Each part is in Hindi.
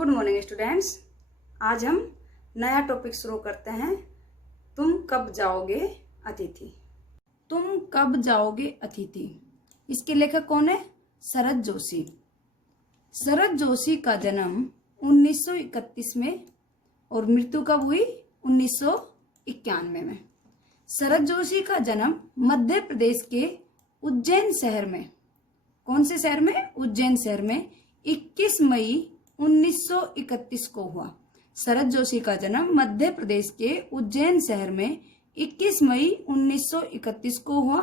Good morning students. आज हम नया टॉपिक शुरू करते हैं। तुम कब जाओगे अतिथि। तुम कब जाओगे अतिथि, इसके लेखक कौन है? शरद जोशी। शरद जोशी का जन्म 1931 में और मृत्यु कब हुई? 1991 में। शरद जोशी का जन्म मध्य प्रदेश के उज्जैन शहर में, कौन से शहर में? उज्जैन शहर में 21 मई 1931 को हुआ। शरद जोशी का जन्म मध्य प्रदेश के उज्जैन शहर में 21 मई 1931 को हुआ।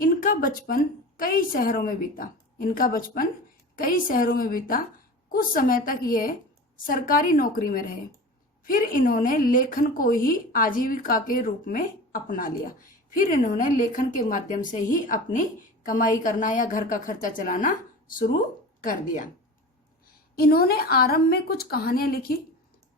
इनका बचपन कई शहरों में बीता। कुछ समय तक ये सरकारी नौकरी में रहे। फिर इन्होंने लेखन को ही आजीविका के रूप में अपना लिया। फिर इन्होंने लेखन के माध्यम से ही अपनी कमाई करना या घर का खर्चा चलाना शुरू कर दिया। इन्होंने आरंभ में कुछ कहानियां लिखी,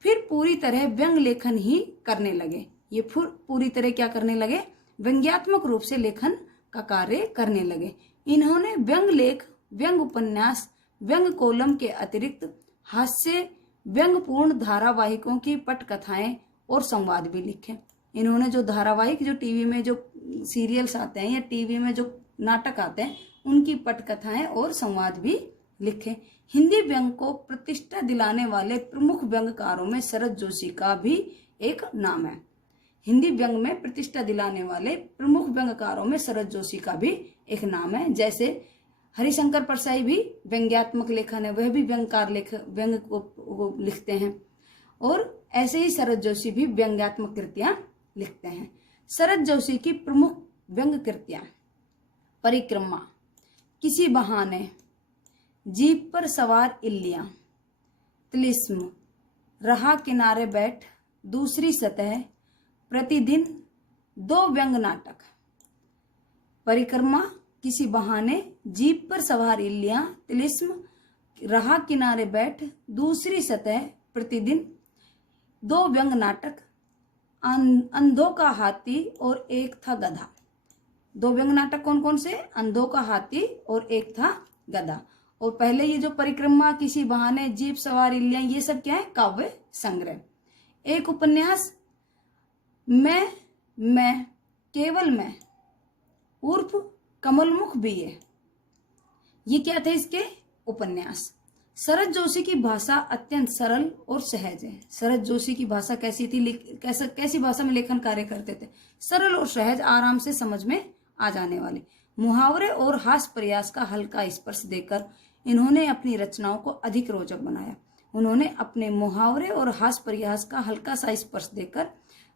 फिर पूरी तरह व्यंग लेखन ही करने लगे। ये पूरी तरह क्या करने लगे? व्यंग्यात्मक रूप से लेखन का कार्य करने लगे। इन्होंने व्यंग लेख, व्यंग उपन्यास, व्यंग कोलम के अतिरिक्त हास्य, व्यंगपूर्ण धारावाहिकों की पटकथाएं और संवाद भी लिखे। इन्होंने जो धारावाहिक, जो टीवी में जो सीरियल्स आते हैं या टीवी में जो नाटक आते हैं, उनकी पटकथाएं और संवाद भी लिखे। हिंदी व्यंग को प्रतिष्ठा दिलाने वाले प्रमुख व्यंगकारों में शरद जोशी का भी एक नाम है। हिंदी व्यंग में प्रतिष्ठा दिलाने वाले प्रमुख व्यंगकारों में शरद जोशी का भी एक नाम है। जैसे हरिशंकर परसाई भी व्यंग्यात्मक लेखन है, वह भी व्यंग को लिखते हैं, और ऐसे ही शरद जोशी भी व्यंग्यात्मक कृतियां लिखते हैं। शरद जोशी की प्रमुख व्यंग कृतियां: परिक्रमा, किसी बहाने, जीप पर सवार इल्लियां, तिलिस्म, रहा किनारे बैठ, दूसरी सतह, प्रतिदिन, दो व्यंग नाटक। परिक्रमा, किसी बहाने, जीप पर सवार इल्लियां, तिलिस्म, रहा किनारे बैठ, दूसरी सतह, प्रतिदिन, दो व्यंग नाटक। अंधों का हाथी और एक था गधा। दो व्यंग नाटक कौन कौन से? अंधों का हाथी और एक था गधा। और पहले ये जो परिक्रमा, किसी बहाने, जीप सवार इल्लियां, ये सब क्या है? काव्य संग्रह। एक उपन्यास मैं केवल मैं उर्फ कमलमुख बीए, ये क्या थे इसके? उपन्यास। शरद जोशी की भाषा अत्यंत सरल और सहज है। शरद जोशी की भाषा कैसी थी? कैसी भाषा में लेखन कार्य करते थे? सरल और सहज, आराम से समझ में आ जाने वाले। मुहावरे और हास्य प्रयास का हल्का स्पर्श देकर इन्होंने अपनी रचनाओं को अधिक रोचक बनाया। उन्होंने अपने मुहावरे और हास्य प्रयास का हल्का सा स्पर्श देकर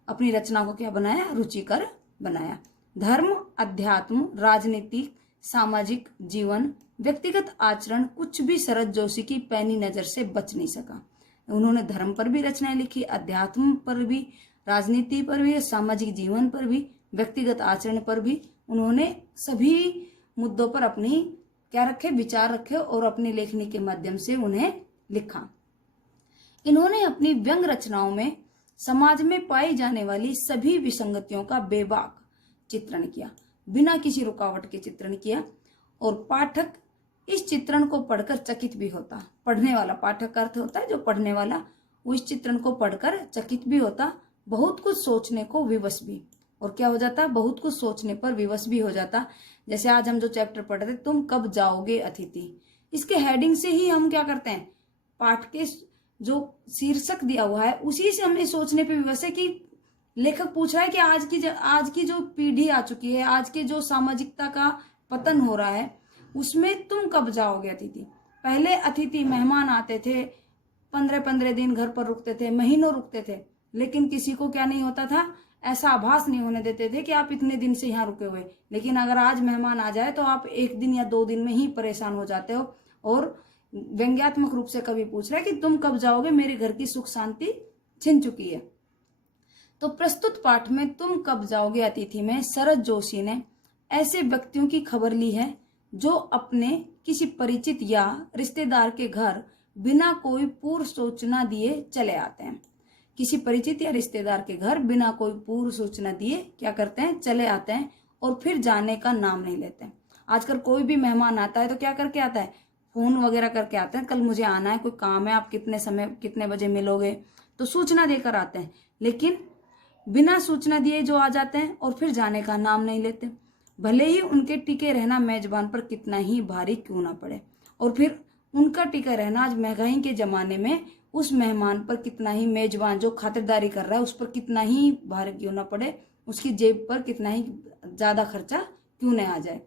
अपनी रचनाओं को क्या बनाया? रुचिकर बनाया। धर्म, अध्यात्म, राजनीतिक, सामाजिक जीवन, व्यक्तिगत आचरण, कुछ भी शरद जोशी की पैनी नजर से बच नहीं सका। उन्होंने धर्म पर भी रचनाएं लिखी, अध्यात्म पर भी, राजनीति पर भी, सामाजिक जीवन पर भी, व्यक्तिगत आचरण पर भी। उन्होंने सभी मुद्दों पर अपनी क्या रखे? विचार रखे और अपनी लेखनी के माध्यम से उन्हें लिखा। इन्होंने अपनी व्यंग रचनाओं में समाज में पाई जाने वाली सभी विसंगतियों का बेबाक चित्रण किया, बिना किसी रुकावट के चित्रण किया, और पाठक इस चित्रण को पढ़कर चकित भी होता। पढ़ने वाला, पाठक का अर्थ होता है जो पढ़ने वाला, वो इस चित्रण को पढ़कर चकित भी होता, बहुत कुछ सोचने को विवश भी, और क्या हो जाता? बहुत कुछ सोचने पर विवश भी हो जाता। जैसे आज हम जो चैप्टर पढ़ रहे थे, तुम कब जाओगे अतिथि, इसके हेडिंग से ही हम क्या करते हैं? पाठ के जो शीर्षक दिया हुआ है उसी से हमें सोचने पे विवश है कि लेखक पूछ रहा है कि आज की जो पीढ़ी आ चुकी है, आज के जो सामाजिकता का पतन हो रहा है, उसमें तुम कब जाओगे अतिथि। पहले अतिथि मेहमान आते थे, 15-15 दिन घर पर रुकते थे, महीनों रुकते थे, लेकिन किसी को क्या नहीं होता था? ऐसा आभास नहीं होने देते थे कि आप इतने दिन से यहाँ रुके हुए। लेकिन अगर आज मेहमान आ जाए तो आप 1 दिन या 2 दिन में ही परेशान हो जाते हो। और व्यंग्यात्मक रूप से कवि पूछ रहा है कि तुम कब जाओगे, मेरे घर की सुख शांति छिन चुकी है। तो प्रस्तुत पाठ में तुम कब जाओगे अतिथि में शरद जोशी ने ऐसे व्यक्तियों की खबर ली है जो अपने किसी परिचित या रिश्तेदार के घर बिना कोई पूर्व सूचना दिए चले आते हैं। किसी परिचित या रिश्तेदार के घर बिना कोई पूर्व सूचना दिए क्या करते हैं? चले आते हैं, और फिर जाने का नाम नहीं लेते हैं। आजकल कोई भी मेहमान आता है तो क्या करके आता है? फोन वगैरह करके आते हैं, कल मुझे आना है, कोई काम है, आप कितने समय कितने बजे मिलोगे, तो सूचना देकर आते हैं। लेकिन बिना सूचना दिए जो आ जाते हैं और फिर जाने का नाम नहीं लेते, भले ही उनके टिके रहना मेजबान पर कितना ही भारी क्यों ना पड़े। और फिर उनका टिका रहना आज महंगाई के जमाने में उस मेहमान पर कितना ही, मेजबान जो खातिरदारी कर रहा है उस पर कितना ही भारी क्यों ना पड़े, उसकी जेब पर कितना ही ज्यादा खर्चा क्यों न आ जाए।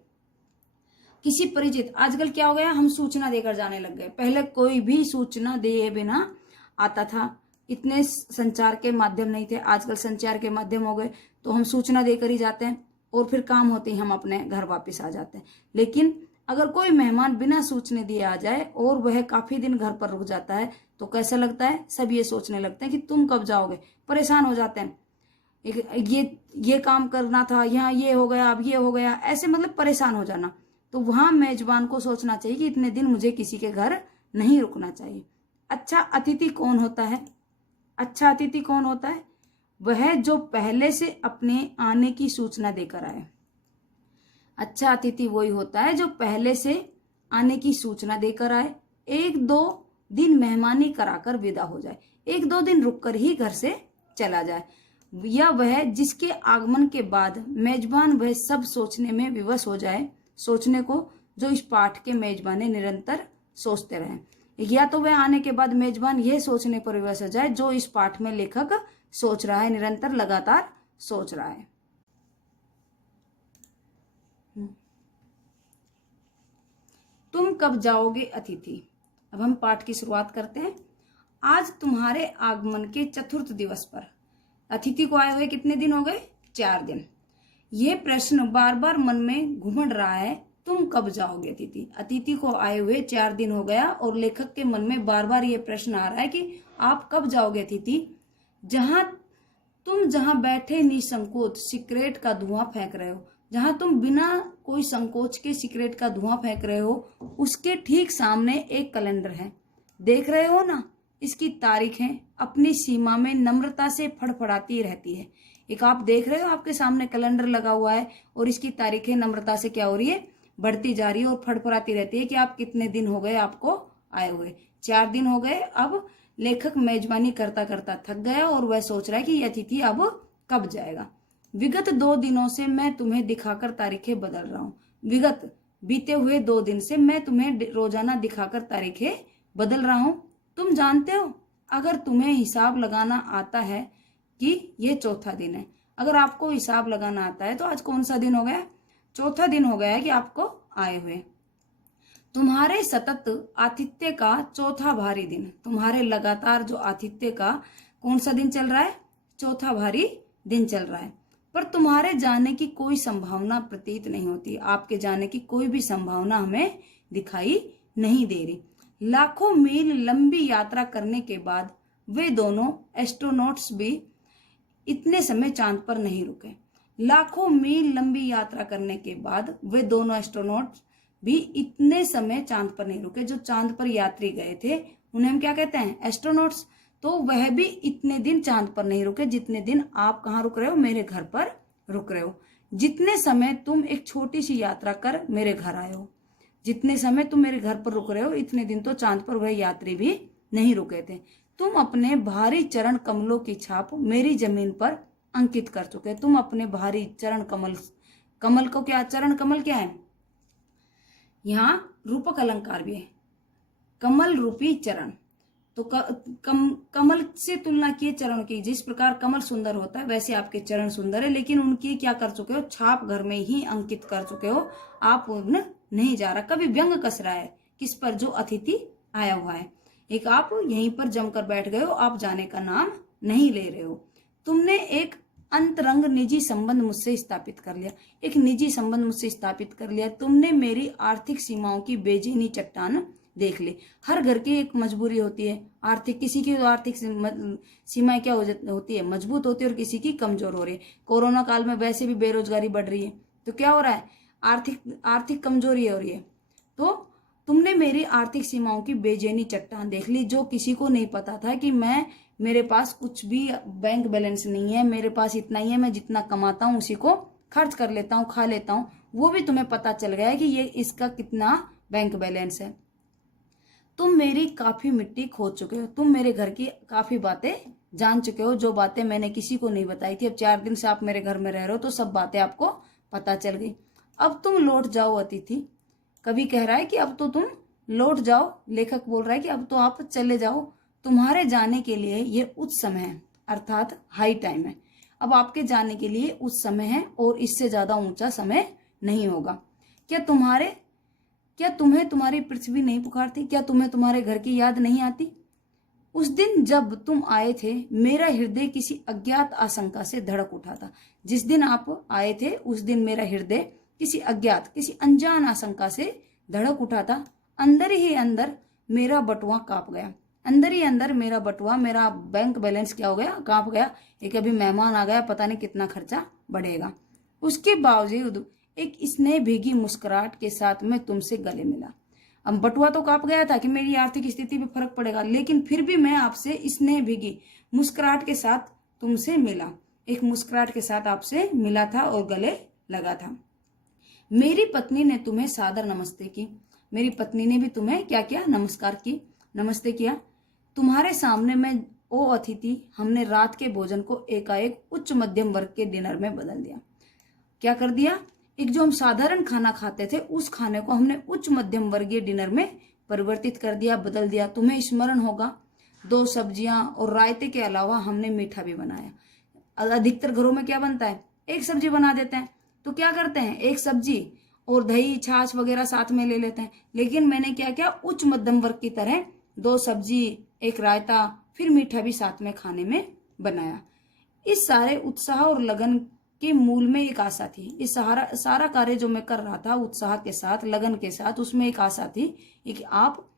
किसी परिचित, आजकल क्या हो गया, हम सूचना देकर जाने लग गए। पहले कोई भी सूचना दिए बिना आता था, इतने संचार के माध्यम नहीं थे, आजकल संचार के माध्यम हो गए, तो हम सूचना देकर ही जाते हैं और फिर काम होते ही हम अपने घर वापस आ जाते हैं। लेकिन अगर कोई मेहमान बिना सूचने दिए आ जाए और वह काफी दिन घर पर रुक जाता है तो कैसा लगता है, सब ये सोचने लगते हैं कि तुम कब जाओगे, परेशान हो जाते हैं। ये काम करना था, यहाँ ये हो गया, अब ये हो गया, ऐसे मतलब परेशान हो जाना। तो वहां मेजबान को सोचना चाहिए कि इतने दिन मुझे किसी के घर नहीं रुकना चाहिए। अच्छा अतिथि कौन होता है? अच्छा अतिथि कौन होता है? वह जो पहले से अपने आने की सूचना देकर आए। अच्छा अतिथि वही होता है जो पहले से आने की सूचना देकर आए, 1-2 दिन मेहमानी कराकर विदा हो जाए, 1-2 दिन रुककर ही घर से चला जाए, या वह जिसके आगमन के बाद मेजबान वह सब सोचने में विवश हो जाए, सोचने को जो इस पाठ के मेजबान निरंतर सोचते रहे। या तो वह आने के बाद मेजबान यह सोचने पर विवश हो जाए जो इस पाठ में लेखक सोच रहा है, निरंतर लगातार सोच रहा है। तुम कब जाओगे अतिथि। अब हम पाठ की शुरुआत करते हैं। आज तुम्हारे आगमन के चतुर्थ दिवस पर अतिथि को आए हुए कितने दिन हो गए? 4 दिन। यह प्रश्न बार बार मन में घुमड़ रहा है, तुम कब जाओगे अतिथि। अतिथि को आए हुए 4 दिन हो गया और लेखक के मन में बार बार ये प्रश्न आ रहा है कि आप कब जाओगे अतिथि। जहां बैठे निसंकोच सिगरेट का धुआं फेंक रहे हो, जहां तुम बिना कोई संकोच के सिगरेट का धुआं फेंक रहे हो, उसके ठीक सामने एक कैलेंडर है, देख रहे हो ना, इसकी तारीखें अपनी सीमा में नम्रता से फड़फड़ाती रहती है। एक आप देख रहे हो, आपके सामने कैलेंडर लगा हुआ है और इसकी तारीखें नम्रता से क्या हो रही है, बढ़ती जा रही है और फड़फड़ाती रहती है कि आप कितने दिन हो गए आपको आए हुए। 4 दिन हो गए। अब लेखक मेजबानी करता करता थक गया और वह सोच रहा है कि यह अतिथि अब कब जाएगा। विगत 2 दिनों से मैं तुम्हें दिखाकर तारीखें बदल रहा हूँ। विगत बीते हुए 2 दिन से मैं तुम्हें रोजाना दिखाकर तारीखें बदल रहा हूँ। तुम जानते हो, अगर तुम्हें हिसाब लगाना आता है कि ये चौथा दिन है, अगर आपको हिसाब लगाना आता है तो आज कौन सा दिन हो गया? चौथा दिन हो गया है कि आपको आए हुए। तुम्हारे सतत आतिथ्य का चौथा भारी दिन, तुम्हारे लगातार जो आतिथ्य का कौन सा दिन चल रहा है? चौथा भारी दिन चल रहा है। पर तुम्हारे जाने की कोई संभावना प्रतीत नहीं होती, आपके जाने की कोई भी संभावना हमें दिखाई नहीं दे रही। लाखों मील लंबी यात्रा करने के बाद वे दोनों एस्ट्रोनॉट्स भी इतने समय चांद पर नहीं रुके। लाखों मील लंबी यात्रा करने के बाद वे दोनों एस्ट्रोनॉट्स भी इतने समय चांद पर नहीं रुके। जो चांद पर यात्री गए थे उन्हें हम क्या कहते हैं? एस्ट्रोनॉट्स। तो वह भी इतने दिन चांद पर नहीं रुके जितने दिन आप कहाँ रुक रहे हो? मेरे घर पर रुक रहे हो। जितने समय तुम एक छोटी सी यात्रा कर मेरे घर आए हो, जितने समय तुम मेरे घर पर रुक रहे हो, इतने दिन तो चांद पर वह यात्री भी नहीं रुके थे। तुम अपने भारी चरण कमलों की छाप मेरी जमीन पर अंकित कर चुके। तुम अपने भारी चरण कमल को क्या, चरण कमल क्या है? यहाँ रूपक अलंकार भी है, कमल रूपी चरण। तो कमल से तुलना किए चरण की। जिस प्रकार कमल सुंदर होता है वैसे आपके चरण सुंदर है, लेकिन उनकी क्या कर चुके हो? छाप घर में ही अंकित कर चुके हो। आप उन नहीं जा रहा। कभी व्यंग कस रहा है किस पर? जो अतिथि आया हुआ है। एक आप यहीं पर जमकर बैठ गए हो, आप जाने का नाम नहीं ले रहे हो। तुमने एक अंतरंग निजी संबंध मुझसे स्थापित कर लिया, एक निजी संबंध मुझसे स्थापित कर लिया। तुमने मेरी आर्थिक सीमाओं की बेचैनी चट्टान देख ली। हर घर की एक मजबूरी होती है आर्थिक, किसी की तो आर्थिक सीमाएं क्या होती है? मजबूत होती है और किसी की कमजोर हो रही है। कोरोना काल में वैसे भी बेरोजगारी बढ़ रही है, तो क्या हो रहा है? आर्थिक कमजोरी हो रही है। तो तुमने मेरी आर्थिक सीमाओं की बेचैनी चट्टान देख ली। जो किसी को नहीं पता था कि मेरे पास कुछ भी बैंक बैलेंस नहीं है, मेरे पास इतना ही है, मैं जितना कमाता हूँ उसी को खर्च कर लेता हूँ, खा लेता हूँ, वो भी तुम्हें पता चल गया है कि ये इसका कितना बैंक बैलेंस है। तुम मेरी काफी मिट्टी खोद चुके हो, तुम मेरे घर की काफी बातें जान चुके हो, जो बातें मैंने किसी को नहीं बताई थी। अब 4 दिन से आप मेरे घर में रह रहे हो तो सब बातें आपको पता चल गई। अब तुम लौट जाओ अतिथि। कवि कह रहा है कि अब तो तुम लौट जाओ, लेखक बोल रहा है कि अब तो आप चले जाओ, तुम्हारे जाने के लिए ये उच्च समय है, अर्थात हाई टाइम है। अब आपके जाने के लिए उच्च समय है और इससे ज्यादा ऊंचा समय नहीं होगा। क्या तुम्हें तुम्हारी पृथ्वी नहीं पुकारती? क्या तुम्हें तुम्हारे घर की याद नहीं आती? उस दिन जब तुम आए थे मेरा हृदय किसी अज्ञात आशंका से धड़क उठा था। जिस दिन आप आए थे उस दिन मेरा हृदय किसी अज्ञात, किसी अनजान आशंका से धड़क उठा था। अंदर ही अंदर मेरा बटुआ कांप गया। अंदर ही अंदर मेरा बटुआ, मेरा बैंक बैलेंस क्या हो गया? कांप गया। एक अभी मेहमान आ गया, पता नहीं कितना खर्चा बढ़ेगा। उसके बावजूद एक स्नेह भीगी मुस्कुराहट के साथ मैं तुमसे गले मिला। अब बटुआ तो कांप गया था कि मेरी आर्थिक स्थिति पे फर्क पड़ेगा, लेकिन फिर भी मैं आपसे स्नेह भीगी मुस्कुराहट के साथ तुमसे मिला। एक मुस्कुराहट के साथ आपसे मिला था और गले लगा था। मेरी पत्नी ने तुम्हें सादर नमस्ते की। मेरी पत्नी ने भी तुम्हें क्या किया? नमस्कार की, नमस्ते किया। तुम्हारे सामने मैं ओ अतिथि, हमने रात के भोजन को एकाएक उच्च मध्यम वर्ग के डिनर में बदल दिया। क्या कर दिया? एक जो हम साधारण खाना खाते थे उस खाने को हमने उच्च मध्यम वर्गीय डिनर में परिवर्तित कर दिया, बदल दिया। तुम्हें स्मरण होगा 2 सब्जियां और रायते के अलावा हमने मीठा भी बनाया। अधिकतर घरों में क्या बनता है? एक सब्जी बना देते हैं, तो क्या करते हैं? एक सब्जी और दही छाछ वगैरह साथ में ले लेते हैं। लेकिन मैंने क्या किया? उच्च मध्यम वर्ग की तरह 2 सब्जी, एक रायता, फिर मीठा भी साथ में खाने में बनाया। इस सारे उत्साह और लगन के मूल में एक आशा थी। इस सारा कार्य जो मैं कर रहा था उत्साह के साथ, लगन के साथ, उसमें एक आशा थी कि आप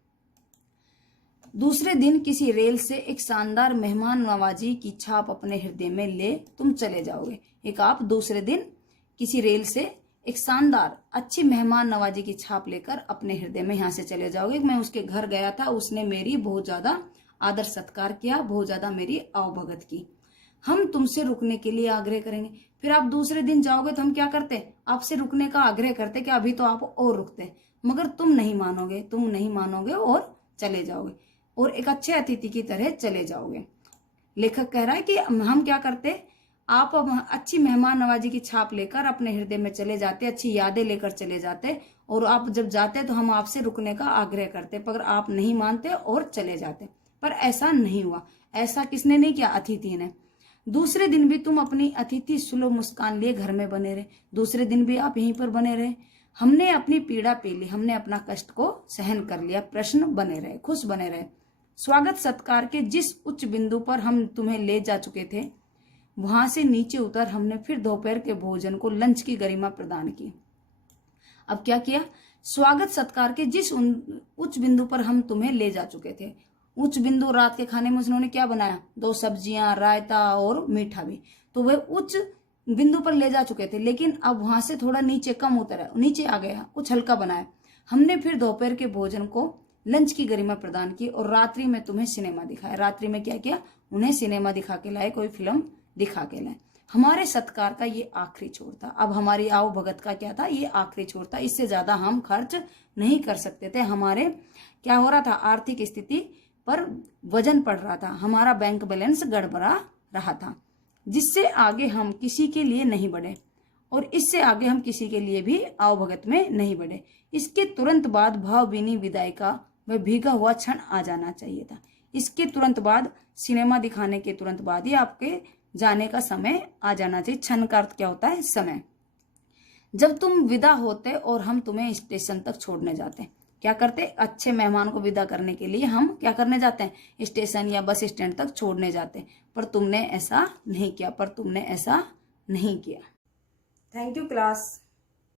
दूसरे दिन किसी रेल से एक शानदार मेहमान नवाजी की छाप अपने हृदय में ले तुम चले जाओगे। एक आप दूसरे दिन किसी रेल से एक शानदार अच्छी मेहमान नवाजी की छाप लेकर अपने हृदय में यहाँ से चले जाओगे। मैं उसके घर गया था, उसने मेरी बहुत ज्यादा आदर सत्कार किया, बहुत ज्यादा मेरी आवभगत की। हम तुमसे रुकने के लिए आग्रह करेंगे। फिर आप दूसरे दिन जाओगे तो हम क्या करते? आपसे रुकने का आग्रह करते कि अभी तो आप और रुकते, मगर तुम नहीं मानोगे और चले जाओगे और एक अच्छे अतिथि की तरह चले जाओगे। लेखक कह रहा है कि हम क्या करते? आप अच्छी मेहमान नवाजी की छाप लेकर अपने हृदय में चले जाते, अच्छी यादें लेकर चले जाते, और आप जब जाते तो हम आपसे रुकने का आग्रह करते, पर आप नहीं मानते और चले जाते। पर ऐसा नहीं हुआ। ऐसा किसने नहीं किया? अतिथि ने। दूसरे दिन भी तुम अपनी अतिथि सुलभ मुस्कान लिए घर में बने रहे। दूसरे दिन भी आप यहीं पर बने रहे। हमने अपनी पीड़ा पी ली, हमने अपना कष्ट को सहन कर लिया, प्रश्न बने रहे, खुश बने रहे। स्वागत सत्कार के जिस उच्च बिंदु पर हम तुम्हें ले जा चुके थे वहां से नीचे उतर हमने फिर दोपहर के भोजन को लंच की गरिमा प्रदान की। अब क्या किया? स्वागत सत्कार के जिस उच्च बिंदु पर हम तुम्हें ले जा चुके थे, उच्च बिंदु रात के खाने में उन्होंने क्या बनाया? 2 सब्जियां, रायता और मीठा भी। तो वे उच्च बिंदु पर ले जा चुके थे, लेकिन अब वहां से थोड़ा नीचे कम उतरा, नीचे आ गया, कुछ हल्का बनाया। हमने फिर दोपहर के भोजन को लंच की गरिमा प्रदान की और रात्रि में तुम्हें सिनेमा दिखाया। रात्रि में क्या किया? उन्हें सिनेमा दिखा के लाए, कोई फिल्म दिखा के लाए। हमारे सत्कार का ये आखिरी छोर था। अब हमारी आओ भगत का क्या था? ये आखिरी छोर था। इससे ज्यादा हम खर्च नहीं कर सकते थे। हमारे क्या हो रहा था? आर्थिक स्थिति पर वजन पड़ रहा था, हमारा बैंक बैलेंस गड़बड़ा रहा था, जिससे आगे हम किसी के लिए नहीं बढ़े और इससे आगे हम किसी के लिए भी आवभगत में नहीं बढ़े। इसके तुरंत बाद भावभीनी विदाई का वह भीगा हुआ क्षण आ जाना चाहिए था। इसके तुरंत बाद, सिनेमा दिखाने के तुरंत बाद ही आपके जाने का समय आ जाना चाहिए। क्षण का अर्थ क्या होता है? समय। जब तुम विदा होते और हम तुम्हें स्टेशन तक छोड़ने जाते, क्या करते? अच्छे मेहमान को विदा करने के लिए हम क्या करने जाते हैं? स्टेशन या बस स्टैंड तक छोड़ने जाते। पर तुमने ऐसा नहीं किया। Thank you class.